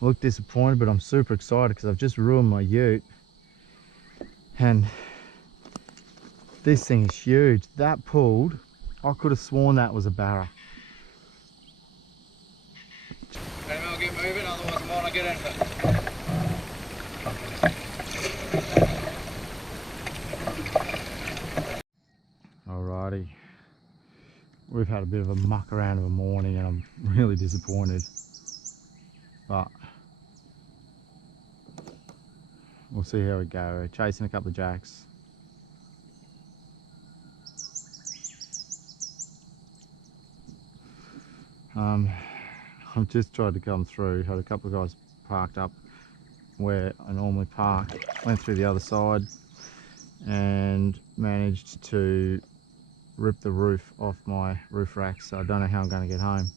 I look disappointed, but I'm super excited because I've just ruined my ute. And this thing is huge. That pulled, I could have sworn that was a barra. Okay, I'll get moving, otherwise I might not get anything. Alrighty. We've had a bit of a muck around of a morning and I'm really disappointed. But we'll see how we go. We're chasing a couple of jacks. I've just tried to come through, had a couple of guys parked up where I normally park, went through the other side and managed to rip the roof off my roof rack, so I don't know how I'm going to get home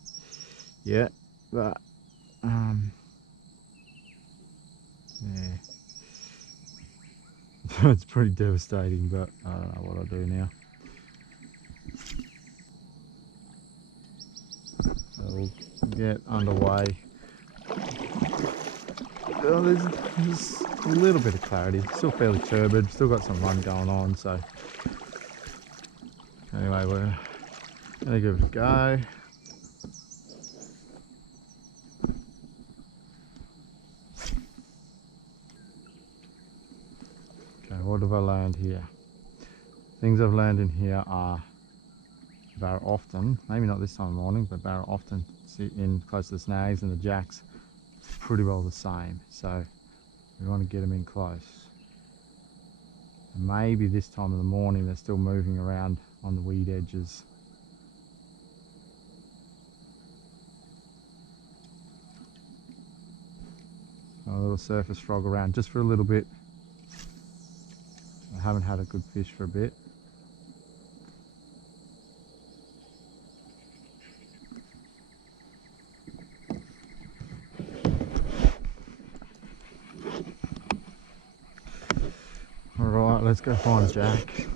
yet, but yeah. It's pretty devastating, but I don't know what I'll do now. So we'll get underway. Oh, there's a little bit of clarity, still fairly turbid, still got some run going on, so anyway, we're gonna give it a go. Okay, what have I learned here? Things I've learned in here are barra often, maybe not this time of morning, but barra often sit in close to the snags, and the jacks pretty well the same, so we want to get them in close. And maybe this time of the morning they're still moving around on the weed edges. A little surface frog around just for a little bit. I haven't had a good fish for a bit. Alright, let's go find a jack.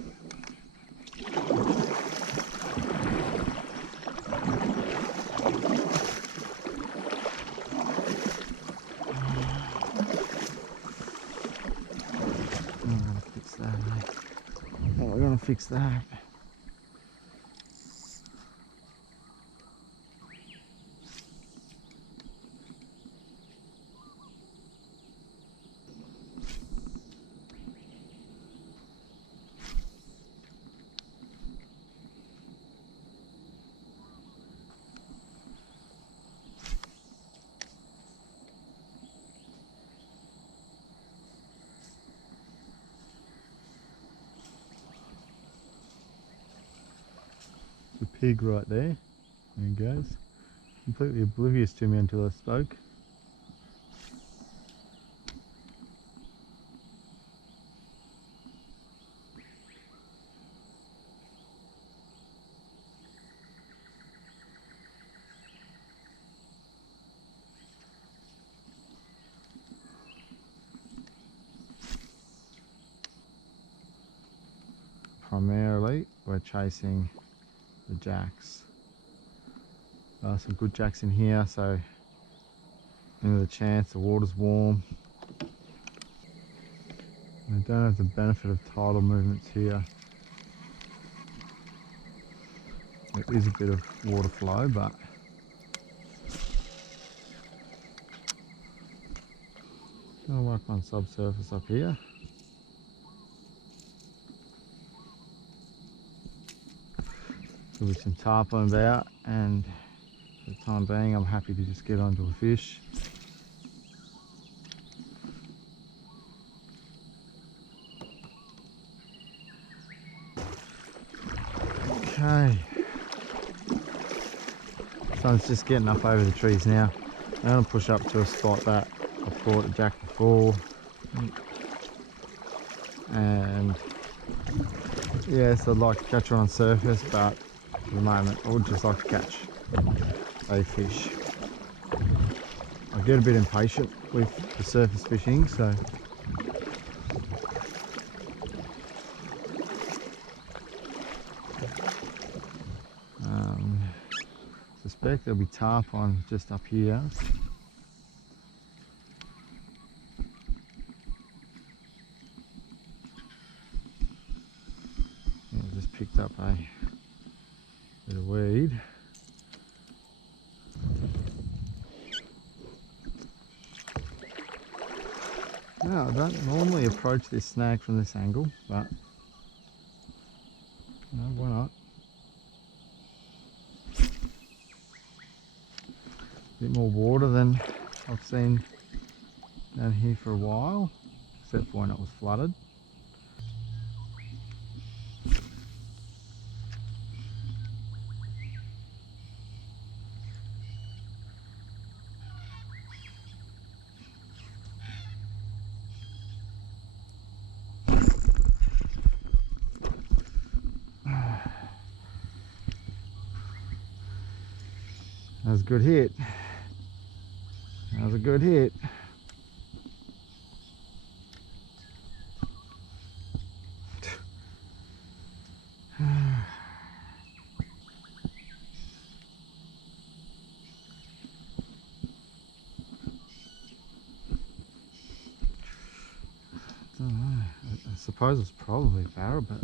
I'm gonna fix that, mate. Oh, we're gonna fix that. The pig right there. There he goes. Completely oblivious to me until I spoke. Primarily, we're chasing the jacks. Some good jacks in here, so into the chance the water's warm. I don't have the benefit of tidal movements here. There is a bit of water flow, but I'll work on subsurface up here. There'll be some tarpon about, and for the time being I'm happy to just get onto a fish. Okay, sun's just getting up over the trees now. I'm going to push up to a spot that I've caught a jack before, and yes, I'd like to catch one on surface, but for the moment I would just like to catch a fish. I get a bit impatient with the surface fishing, so suspect there'll be tarpon just up here. picked up a bit of weed. No, I don't normally approach this snag from this angle, but no, why not? A bit more water than I've seen down here for a while, except for when it was flooded. That was a good hit. That was a good hit. I don't know. I suppose it's probably a barra, but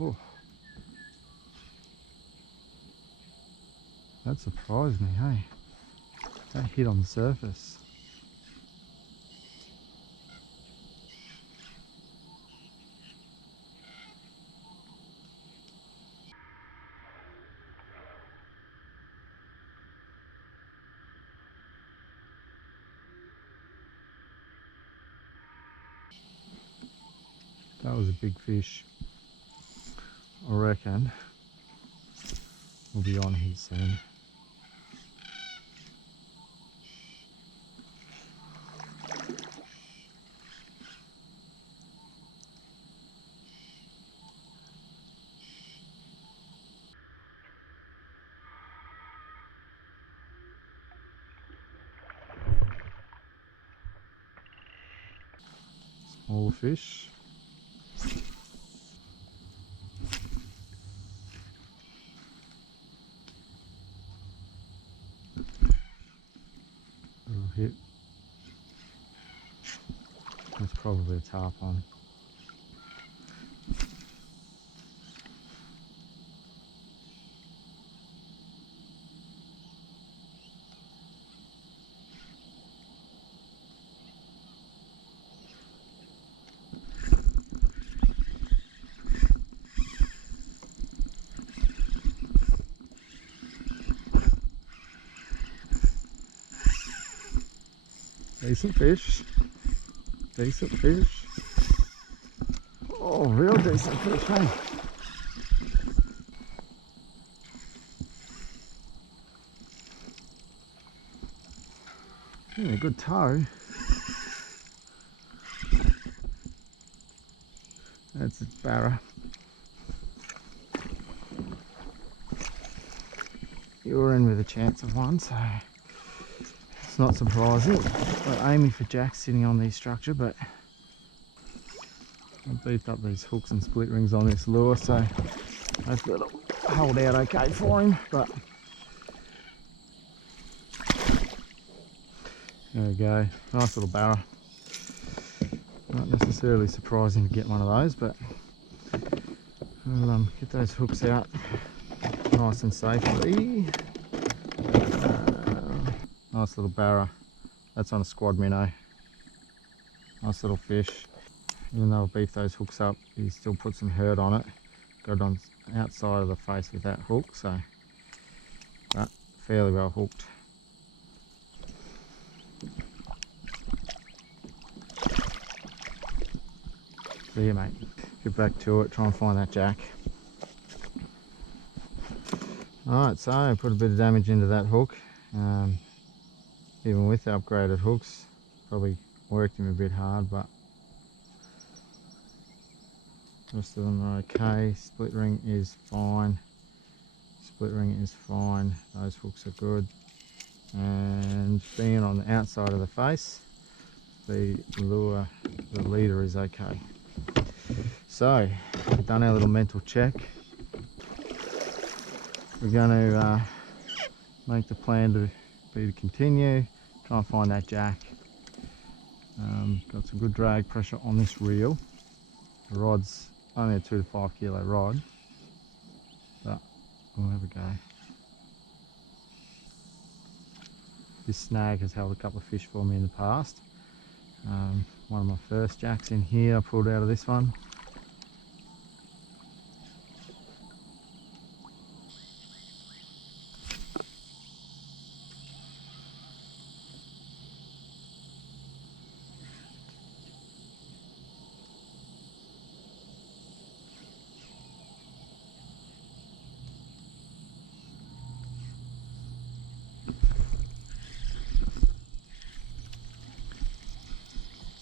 oh, that surprised me, hey? That hit on the surface. That was a big fish. I reckon we'll be on here soon. Smaller fish. Little hit. That's probably a tarpon. Decent fish. Decent fish. Oh, real decent fish, hey? Yeah, a good toe. That's a barra. You were in with a chance of one, so it's not surprising. We're aiming for jacks sitting on this structure, but I beefed up these hooks and split rings on this lure, so hopefully it'll hold out okay for him. But there we go, nice little barra. Not necessarily surprising to get one of those, but we'll get those hooks out nice and safely. Nice little barra. That's on a squad minnow. Nice little fish. Even though I beef those hooks up, you still put some hurt on it. Got it on outside of the face with that hook, so but fairly well hooked. See you, mate. Get back to it, try and find that jack. Alright, so I put a bit of damage into that hook. Even with the upgraded hooks, probably worked him a bit hard, but the rest of them are okay. Split ring is fine. Split ring is fine. Those hooks are good. And being on the outside of the face, the lure, the leader is okay. So, we've done our little mental check. We're going to make the plan to continue, try and find that jack. Got some good drag pressure on this reel. The rod's only a 2 to 5 kilo rod, but we'll have a go. This snag has held a couple of fish for me in the past. One of my first jacks in here I pulled out of this one.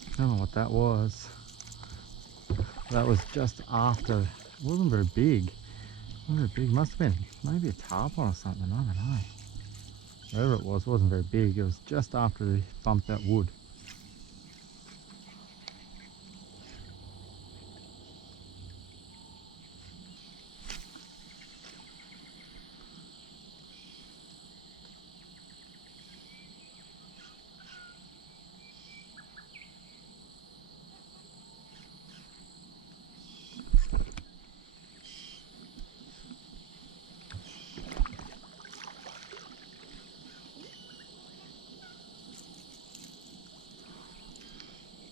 I don't know what that was. That was just after. It wasn't very big. Wasn't very big. Must have been maybe a tarpon or something. I don't know. Whatever it was wasn't very big. It was just after they bumped that wood.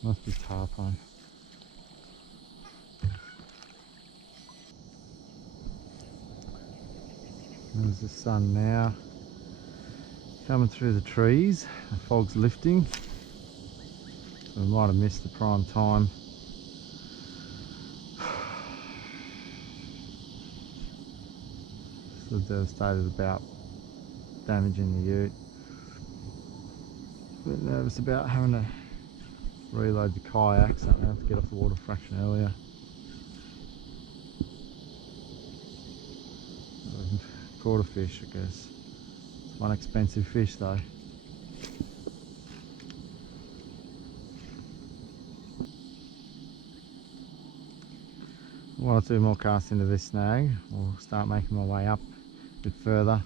Must be tarpon. There's the sun now. Coming through the trees. The fog's lifting. So we might have missed the prime time. Still devastated about damaging the ute. A bit nervous about having to reload the kayak, so I have to get off the water a fraction earlier. Caught a fish, I guess. It's one expensive fish though. One or two more casts into this snag. We'll start making my way up a bit further.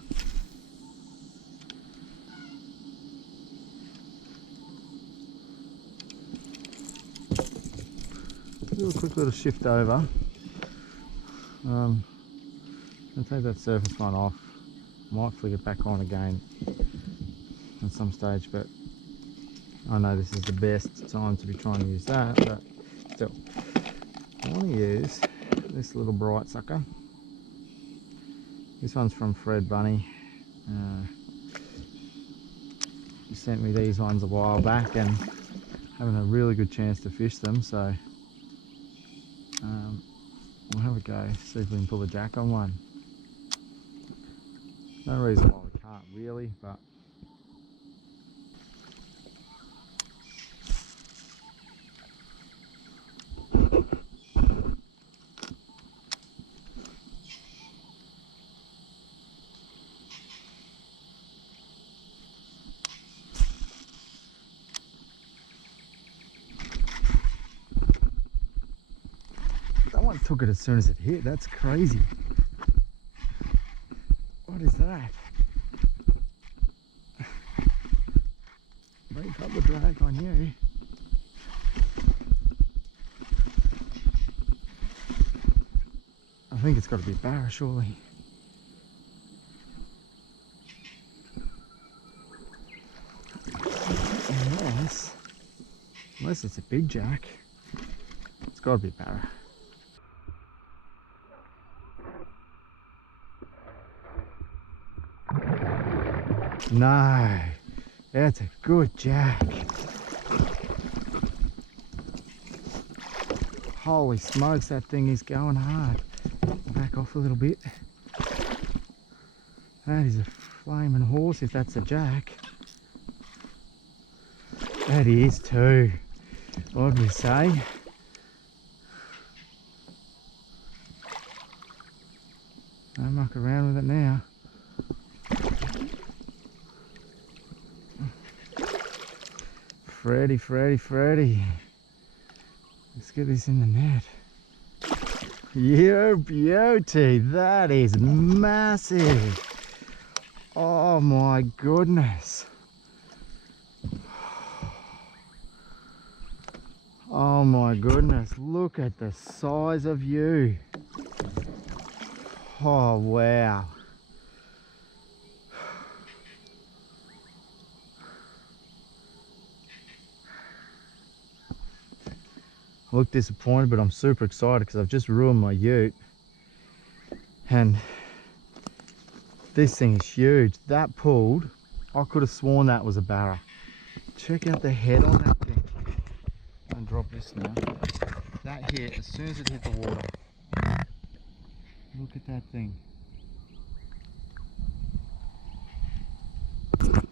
Do a quick little shift over. I'll take that surface one off. Might flick it back on again at some stage, but I know this is the best time to be trying to use that, but still. I want to use this little bright sucker. This one's from Fred Bunny. He sent me these ones a while back and having a really good chance to fish them, so we'll have a go, see if we can pull a jack on one. No reason why we can't really, but that one took it as soon as it hit. That's crazy. What is that? Break up the drag on you. I think it's got to be barra, surely. Unless it's a big jack, it's got to be barra. No, that's a good jack. Holy smokes, that thing is going hard. Back off a little bit. That is a flaming horse if that's a jack. That is too. What would we say? Don't muck around with it now. Freddy. Let's get this in the net. You beauty, that is massive. Oh my goodness. Oh my goodness, look at the size of you. Oh wow. I look disappointed, but I'm super excited because I've just ruined my ute. And this thing is huge. That pulled, I could have sworn that was a barra. Check out the head on that thing. I'll drop this now. That hit, as soon as it hit the water. Look at that thing.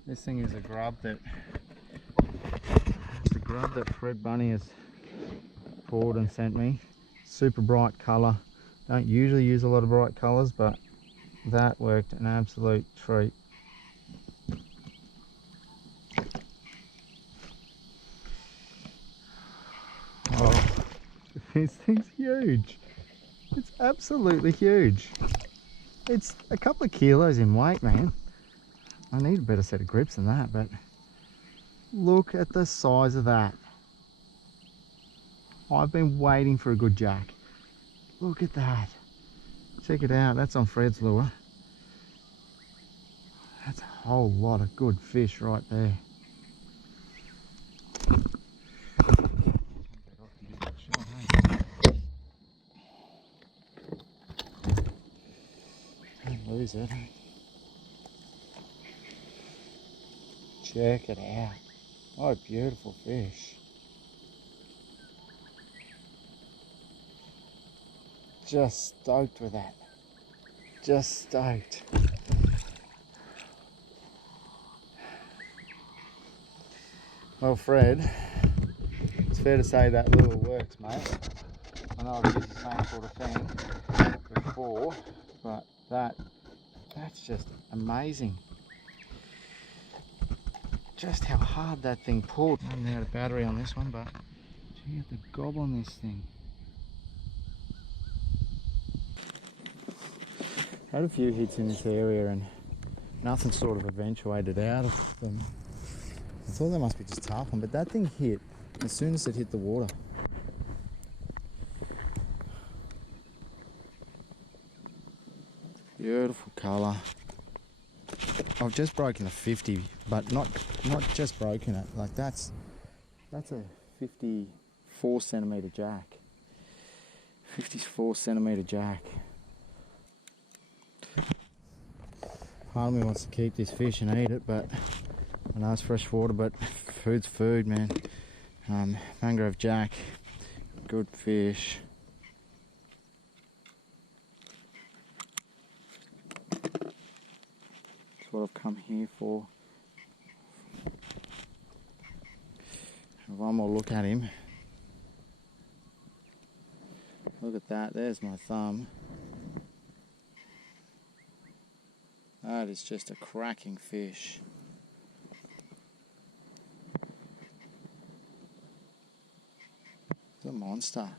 This thing is a grub that, it's a grub that Fred Bunny has pulled and sent me. Super bright colour. Don't usually use a lot of bright colours, but that worked an absolute treat. Oh, this thing's huge. It's absolutely huge. It's a couple of kilos in weight, man. I need a better set of grips than that, but look at the size of that. I've been waiting for a good jack. Look at that. Check it out, that's on Fred's lure. That's a whole lot of good fish right there. Don't lose it. Check it out. What a beautiful fish. Just stoked with that. Just stoked. Well, Fred, it's fair to say that lure works, mate. I know I've used the same sort of thing before, but that's just amazing. Just how hard that thing pulled. I haven't had a battery on this one, but check out the gob on this thing. Had a few hits in this area and nothing sort of eventuated out of them. I thought that must be just tarpon, but that thing hit as soon as it hit the water. Beautiful colour. I've just broken a 50, but not just broken it. Like that's a 54 centimetre jack. 54 centimetre jack. Part of me wants to keep this fish and eat it, but I know it's fresh water, but food's food, man. Mangrove Jack, good fish. That's what I've come here for. Have one more look at him. Look at that, there's my thumb. That is just a cracking fish. It's a monster.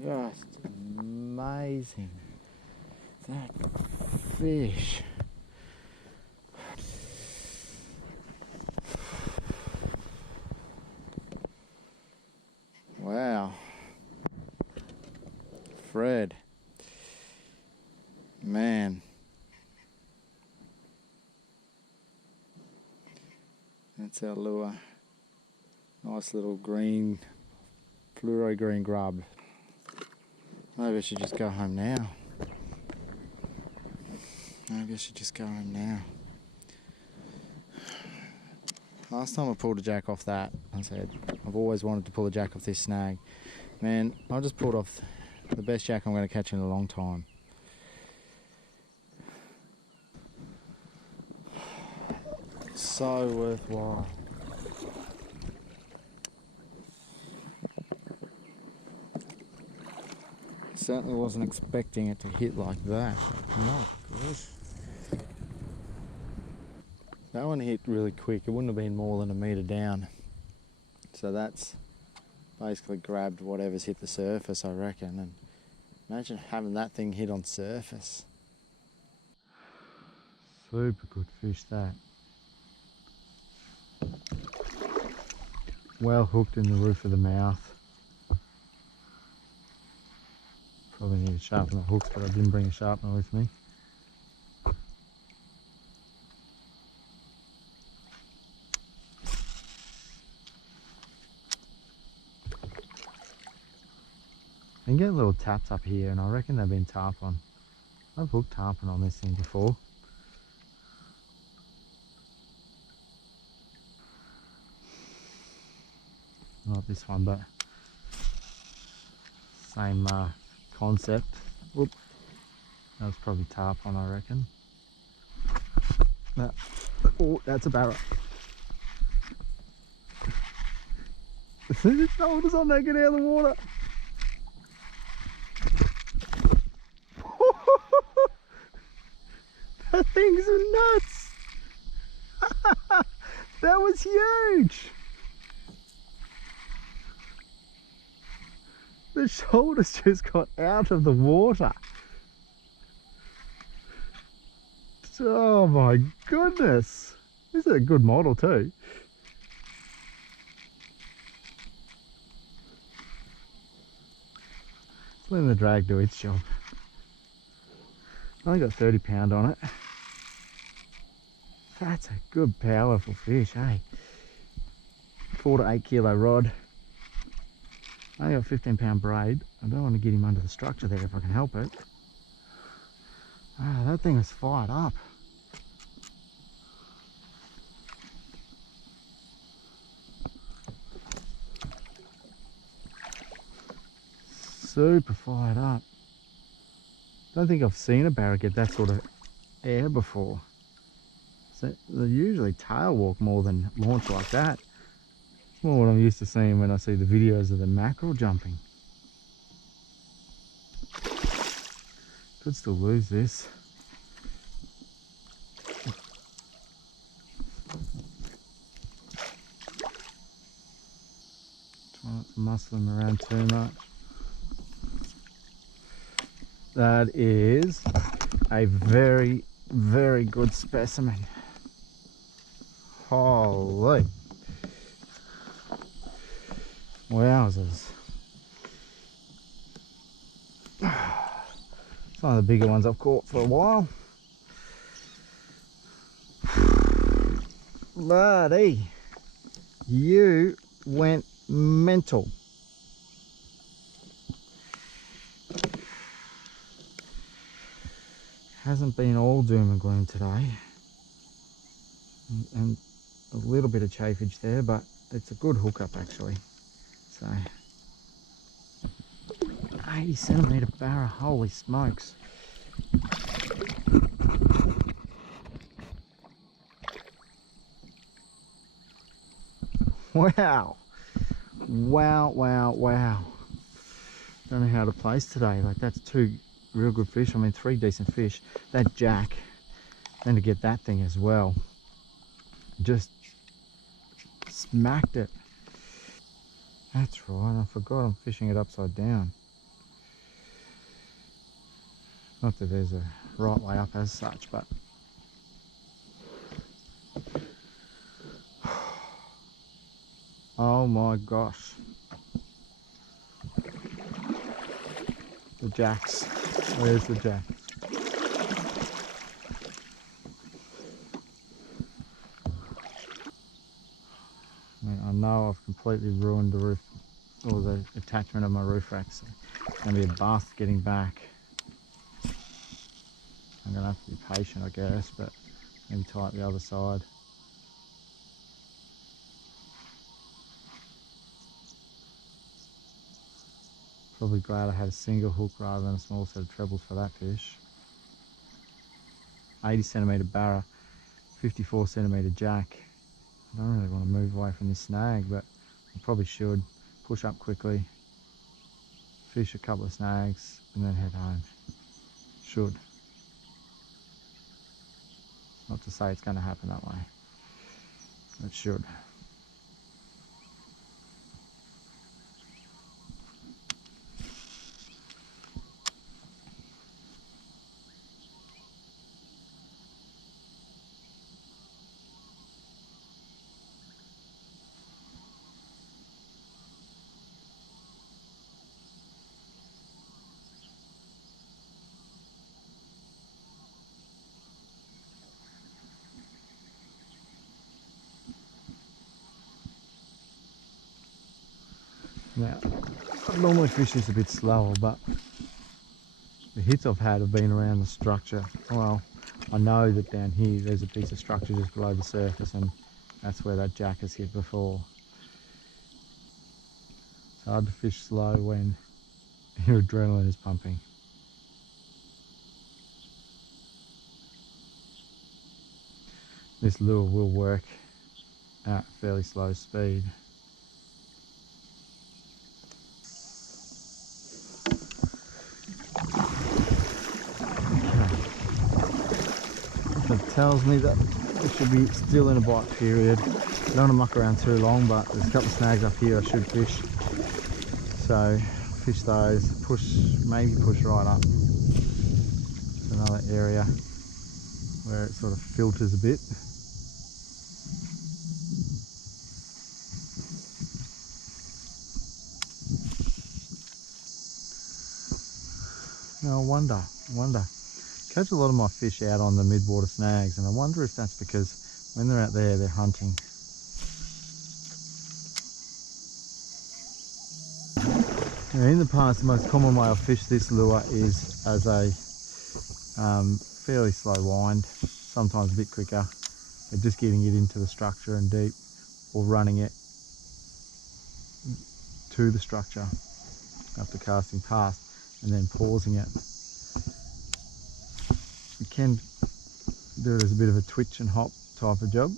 Just amazing. That fish. Wow. Fred. Man. That's our lure. Nice little green, fluoro green grub. Maybe I should just go home now. Maybe I should just go home now. Last time I pulled a jack off that, I said, I've always wanted to pull a jack off this snag. Man, I just pulled off the best jack I'm going to catch in a long time. So worthwhile. Certainly wasn't expecting it to hit like that. My gosh. That one hit really quick. It wouldn't have been more than a metre down. So that's basically grabbed whatever's hit the surface, I reckon. And imagine having that thing hit on surface. Super good fish, that. Well hooked in the roof of the mouth. Probably need to sharpen the hooks, but I didn't bring a sharpener with me. And get little taps up here, and I reckon they've been tarpon. I've hooked tarpon on this thing before. Not this one, but same concept. Whoop. That was probably tarpon, I reckon. Oh, that's a barra. The shoulders on that, get out of the water. That thing's nuts. That was huge. The shoulders just got out of the water. Oh my goodness. This is a good model too. Letting the drag do its job. I only got 30 pound on it. That's a good powerful fish, eh? 4 to 8 kilo rod. I only got 15 pound braid. I don't want to get him under the structure there if I can help it. Ah, that thing is fired up. Super fired up. Don't think I've seen a barra get that sort of air before. So they usually tail walk more than launch like that. It's more what I'm used to seeing when I see the videos of the mackerel jumping. Could still lose this. Try not to muscle them around too much. That is a very, very good specimen. Holy. Wowzers. It's one of the bigger ones I've caught for a while. Bloody. You went mental. Hasn't been all doom and gloom today. And a little bit of chafage there, but it's a good hookup actually. So 80 centimetre barra, holy smokes. Wow. Wow, wow, wow. Don't know how to place today. Like, that's 2 real good fish. I mean, 3 decent fish. That jack, then to get that thing as well. Just smacked it. That's right, I forgot I'm fishing it upside down. Not that there's a right way up as such, but oh my gosh. The jacks. Where's the jack? I mean, I know I've completely ruined the roof, or the attachment of my roof racks. It's going to be a bust getting back. I'm going to have to be patient, I guess, but maybe tie it the other side. Probably glad I had a single hook rather than a small set of trebles for that fish. 80 centimetre barra, 54 centimetre jack. I don't really want to move away from this snag, but I probably should. Push up quickly, fish a couple of snags and then head home. Should. Not to say it's going to happen that way. It should. Now, I normally fish this a bit slower, but the hits I've had have been around the structure. Well, I know that down here there's a piece of structure just below the surface, and that's where that jack has hit before. It's hard to fish slow when your adrenaline is pumping. This lure will work at fairly slow speed. That tells me that we should be still in a bite period. Don't want to muck around too long, but there's a couple of snags up here I should fish. So fish those, maybe push right up to another area where it sort of filters a bit. Now I wonder. Catch a lot of my fish out on the mid-water snags, and I wonder if that's because when they're out there they're hunting. Now in the past, the most common way I've fished this lure is as a fairly slow wind, sometimes a bit quicker, but just getting it into the structure and deep, or running it to the structure after casting past and then pausing it. You can do it as a bit of a twitch and hop type of job.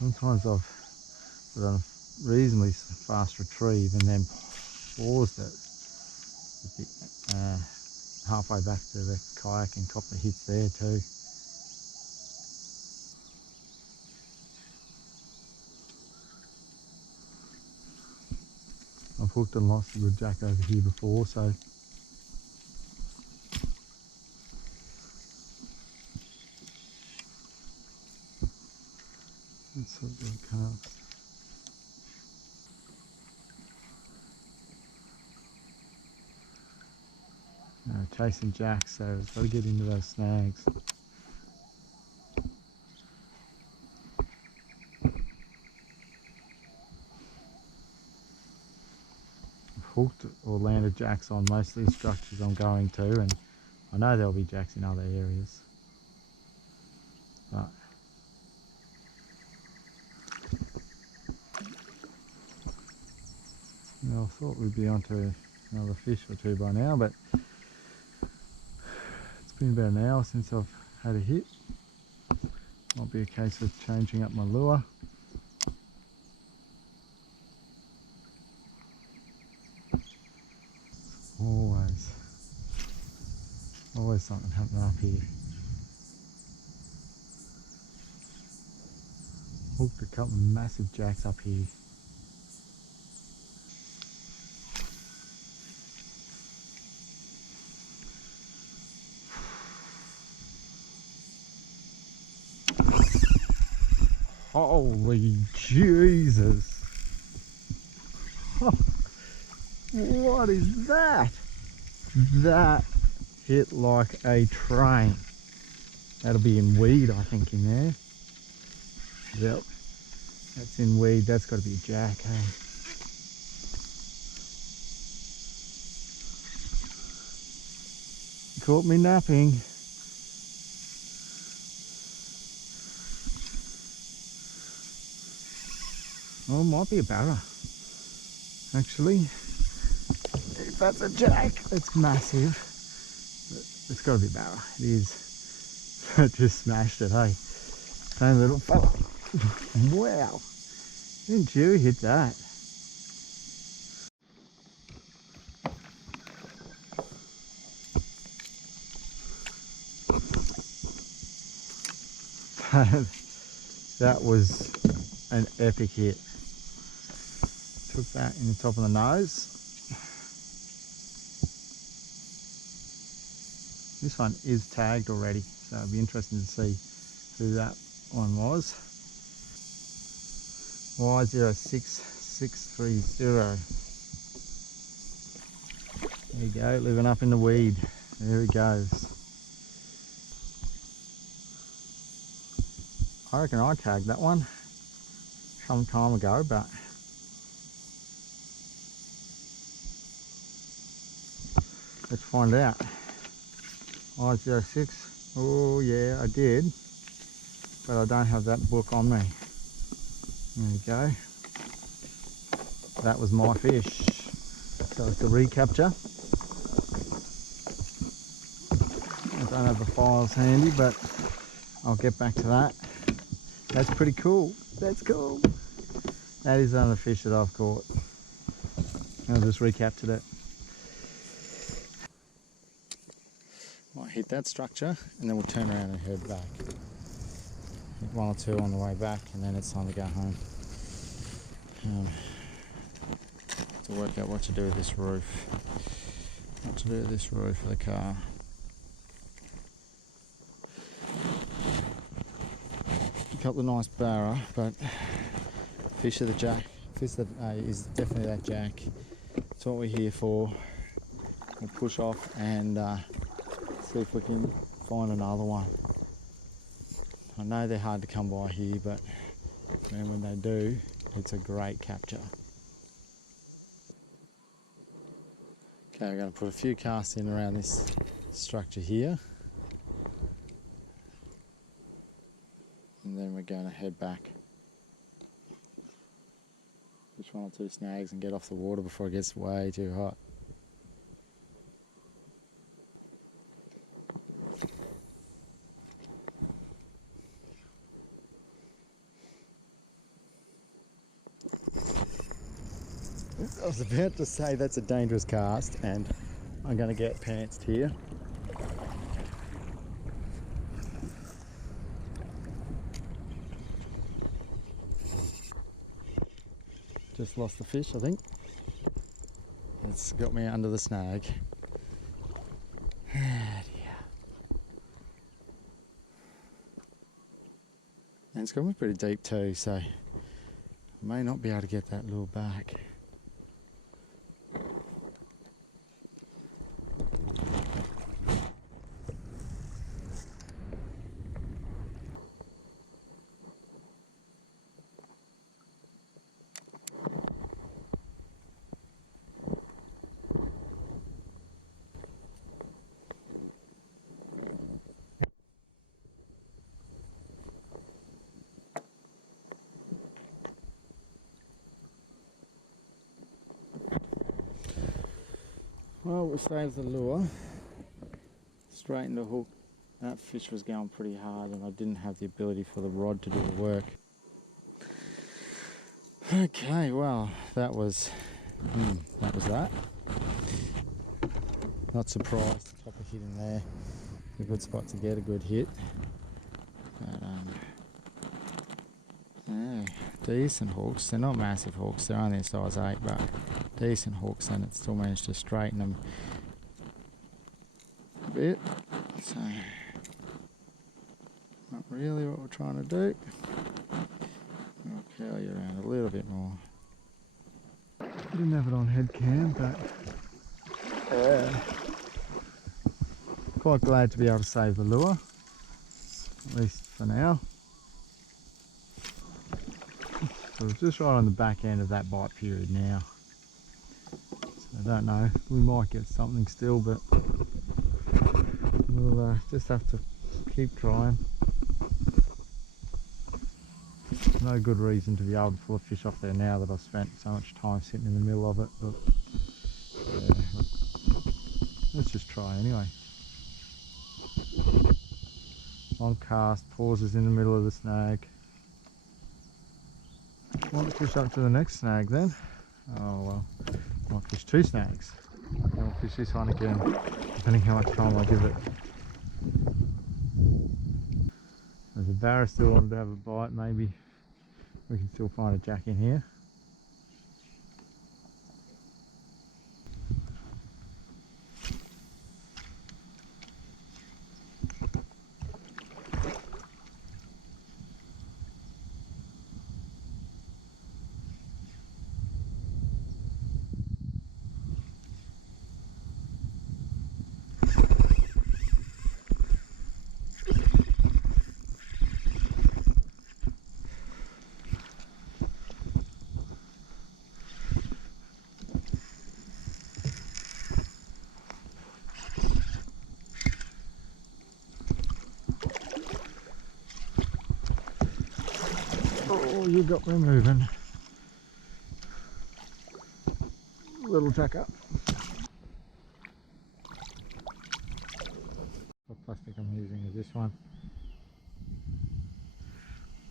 Sometimes I've done a reasonably fast retrieve and then paused it halfway back to the kayak and cop the hits there too. I've hooked and lost a good jack over here before, so let's sort of do a cast. Chasing jacks, so it's got to get into those snags. I've hooked or landed jacks on most of these structures I'm going to, and I know there'll be jacks in other areas. But I thought we'd be onto another fish or two by now, but it's been about an hour since I've had a hit. Might be a case of changing up my lure. Always something happening up here. Hooked a couple of massive jacks up here. Holy Jesus! What is that? That hit like a train. That'll be in weed, I think, in there. Yep, that's in weed. That's got to be a jack, hey? Caught me napping. Oh, it might be a barra, actually. If that's a jack, it's massive. But it's got to be a barra. It is. Just smashed it, hey. Tiny little fella. Wow. Didn't you hit that? That was an epic hit. Took that in the top of the nose. This one is tagged already, so it'll be interesting to see who that one was. Y06630. There you go, living up in the weed. There he goes. I reckon I tagged that one some time ago, but let's find out. Y06. Oh yeah, I did, but I don't have that book on me. There you go. That was my fish. So it's a recapture. I don't have the files handy, but I'll get back to that. That's pretty cool. That's cool. That is another fish that I've caught. I just recaptured it. Might hit that structure and then we'll turn around and head back. Hit one or two on the way back and then it's time to go home. To work out what to do with this roof. What to do with this roof of the car. A couple of nice barra, but fish of the jack. Fish that is definitely that jack. That's what we're here for. We'll push off and see if we can find another one. I know they're hard to come by here, but man, when they do, it's a great capture. Okay, we're going to put a few casts in around this structure here. And then we're going to head back. Just one or two snags and get off the water before it gets way too hot. I was about to say that's a dangerous cast and I'm going to get pantsed here. Just lost the fish, I think. It's got me under the snag. Ah, dear. And it's got me pretty deep too, so I may not be able to get that lure back. Well, we saved the lure, straightened the hook. That fish was going pretty hard and I didn't have the ability for the rod to do the work. Okay, well, that was that. Not surprised to pop a hit in there. A good spot to get a good hit. But, yeah, decent hooks. They're not massive hooks, they're only a size 8, but decent hooks, and it still managed to straighten them a bit. So, not really what we're trying to do. I'll curl you around a little bit more. Didn't have it on head cam, but quite glad to be able to save the lure, at least for now. So we're just right on the back end of that bite period now. So I don't know, we might get something still, but we'll just have to keep trying. No good reason to be able to pull a fish off there now that I've spent so much time sitting in the middle of it, but yeah, let's just try anyway. Long cast, pauses in the middle of the snag. Might fish up to the next snag then. Oh well, might fish 2 snags. And we'll fish this one again, depending how much time I give it. There's a barra still wanted to have a bite, maybe we can still find a jack in here. Oh, you got me moving. Little jacker. What plastic I'm using is this one.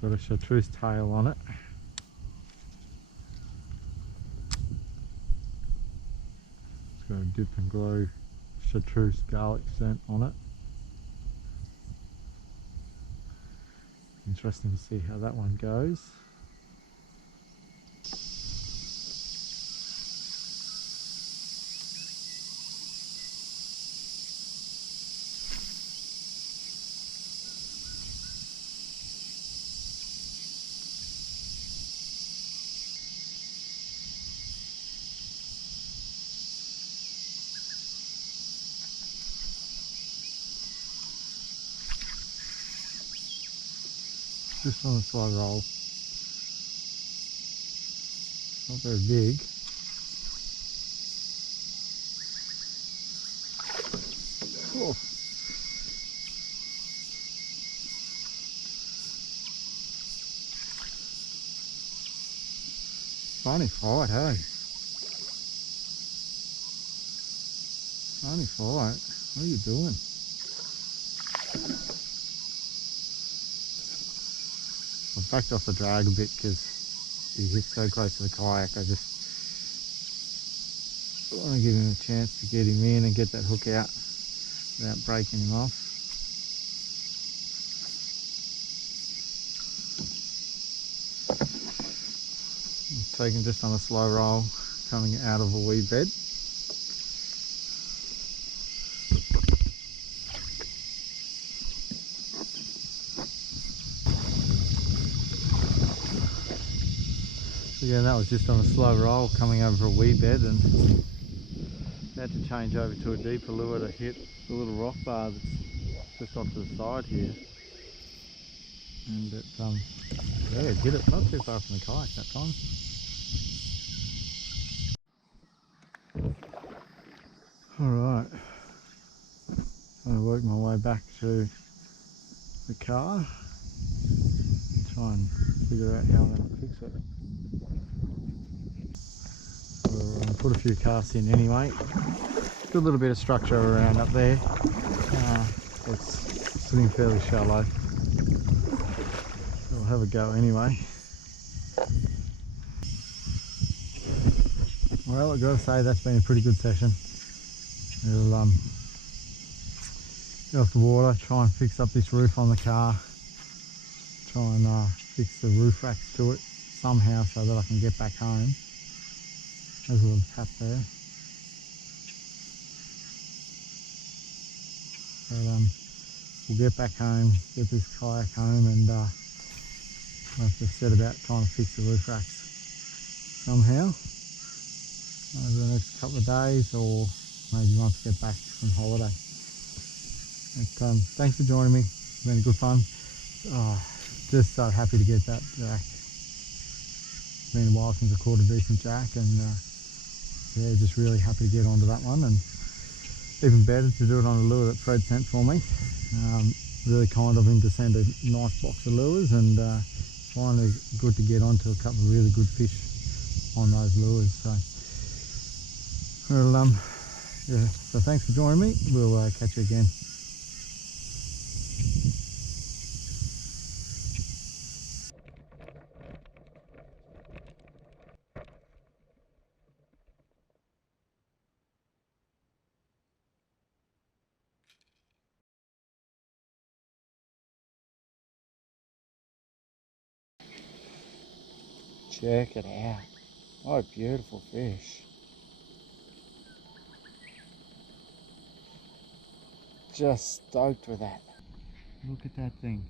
Got a chartreuse tail on it. It's got a dip and glow chartreuse garlic scent on it. Interesting to see how that one goes. Just on a slow roll. Not very big. Oh. Funny fight, hey? Funny fight. What are you doing? I backed off the drag a bit because he hit so close to the kayak. I just want to give him a chance to get him in and get that hook out without breaking him off. Taking just on a slow roll, coming out of a wee bed. Again, that was just on a slow roll coming over a wee bed, and had to change over to a deeper lure to hit the little rock bar that's just off to the side here. And it, yeah, it hit it not too far from the kayak that time. Alright, I'm going to work my way back to the car and try and figure out how I'm going to fix it. We'll put a few casts in anyway. Got a little bit of structure around up there. It's sitting fairly shallow. We'll have a go anyway. Well, I've got to say that's been a pretty good session. We'll get off the water, try and fix up this roof on the car. Try and fix the roof racks to it somehow so that I can get back home. There's a little tap there. But we'll get back home, get this kayak home, and I'll have to set about trying to fix the roof racks somehow over the next couple of days, or maybe once I get back from holiday. But, thanks for joining me. It's been good fun. Just so happy to get that jack. It's been a while since I caught a decent jack, and yeah, just really happy to get onto that one, and even better to do it on a lure that Fred sent for me. Really kind of him to send a nice box of lures, and finally good to get onto a couple of really good fish on those lures. So, well, yeah. So thanks for joining me. We'll catch you again. Check it out. What a beautiful fish. Just stoked with that. Look at that thing.